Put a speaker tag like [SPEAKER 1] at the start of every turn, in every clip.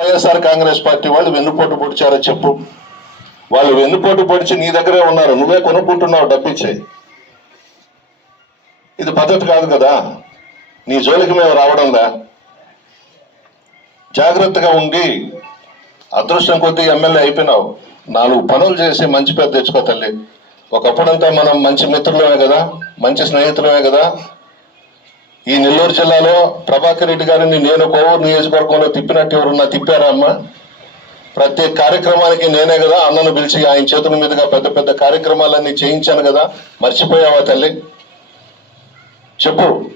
[SPEAKER 1] YSR Congress party వాళ్ళు వెన్నుపోటు పొడిచారో చెప్పు. వాళ్ళు వెన్నుపోటు పొడిచి నీ దగ్గరే ఉన్నారు. నువ్వే కొనుక్కుంటున్నావు డబ్బిచ్చే ఇది పద్ధతి కాదు కదా. నీ జోలికి మేము రావడంలా జాగ్రత్తగా ఉండి అదృష్టం కొద్దీ ఎమ్మెల్యే అయిపోయినావు. నాలుగు పనులు చేసి మంచి పేరు తెచ్చుకో తల్లి. ఒకప్పుడంతా మనం మంచి మిత్రులమే కదా. మంచి స్నేహితులమే కదా. ఈ నెల్లూరు జిల్లాలో ప్రభాకర్ రెడ్డి గారిని నేను కోవూరు నియోజకవర్గంలో తిప్పినట్టు ఎవరున్నా తిప్పారా అమ్మా? ప్రతి కార్యక్రమానికి నేనే కదా అన్నను పిలిచి ఆయన చేతుల మీదుగా పెద్ద పెద్ద కార్యక్రమాలన్నీ చేయించాను కదా. మర్చిపోయావా తల్లి? చెప్పు.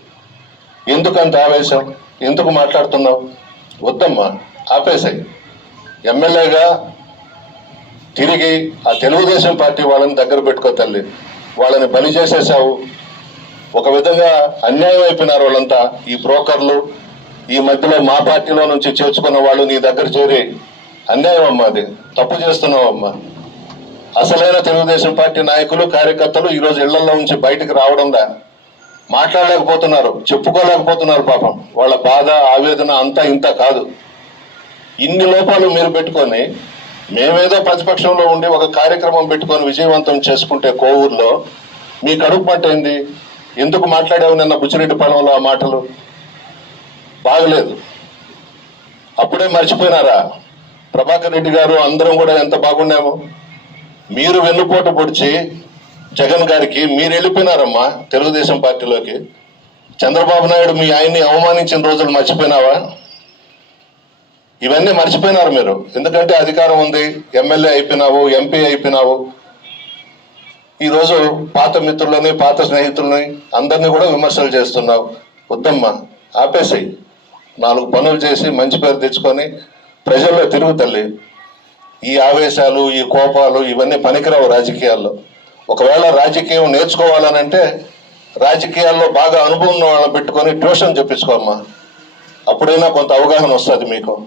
[SPEAKER 1] ఎందుకంత ఆవేశం? ఎందుకు మాట్లాడుతున్నావు? వద్దమ్మా ఆపేసాయి. ఎమ్మెల్యేగా తిరిగి ఆ తెలుగుదేశం పార్టీ వాళ్ళని దగ్గర పెట్టుకో తల్లి. వాళ్ళని బలి చేసేసావు. ఒక విధంగా అన్యాయం అయిపోయినారు వాళ్ళంతా ఈ బ్రోకర్లు ఈ మధ్యలో మా పార్టీలో నుంచి చేర్చుకున్న వాళ్ళు నీ దగ్గర చేరి అన్యాయం అమ్మా అది. తప్పు చేస్తున్నావు అమ్మా. అసలైన తెలుగుదేశం పార్టీ నాయకులు కార్యకర్తలు ఈ రోజు ఇళ్ళలో నుంచి బయటకు రావడంలా మాట్లాడలేకపోతున్నారు చెప్పుకోలేకపోతున్నారు పాపం. వాళ్ళ బాధ ఆవేదన అంతా ఇంత కాదు. ఇన్ని లోపాలు మీరు పెట్టుకొని మేమేదో ప్రతిపక్షంలో ఉండి ఒక కార్యక్రమం పెట్టుకొని విజయవంతం చేసుకుంటే కోవూరులో మీ కడుపు పట్టేంది ఎందుకు మాట్లాడావు నిన్న బుచ్చిరెడ్డి పొలంలో ఆ మాటలు? బాగలేదు. అప్పుడే మర్చిపోయినారా? ప్రభాకర్ రెడ్డి గారు అందరం కూడా ఎంత బాగున్నాము? మీరు వెన్నుపోట పొడిచి జగన్ గారికి మీరు వెళ్ళిపోయినారమ్మా తెలుగుదేశం పార్టీలోకి. చంద్రబాబు నాయుడు మీ ఆయన్ని అవమానించిన రోజులు మర్చిపోయినావా? ఇవన్నీ మర్చిపోయినారు మీరు. ఎందుకంటే అధికారం ఉంది ఎమ్మెల్యే అయిపోయినావు ఎంపీ అయిపోయినావు. ఈరోజు పాత మిత్రులని పాత స్నేహితులని అందరినీ కూడా విమర్శలు చేస్తున్నావు. వద్దమ్మా ఆపేసాయి. నాలుగు పనులు చేసి మంచి పేరు తెచ్చుకొని ప్రజల్లో తిరుగు తల్లి. ఈ ఆవేశాలు ఈ కోపాలు ఇవన్నీ పనికిరావు రాజకీయాల్లో. ఒకవేళ రాజకీయం నేర్చుకోవాలనంటే రాజకీయాల్లో బాగా అనుభవం ఉన్న వాళ్ళని పెట్టుకొని ట్యూషన్ చెప్పించుకోమ్మా. అప్పుడైనా కొంత అవగాహన వస్తుంది మీకు.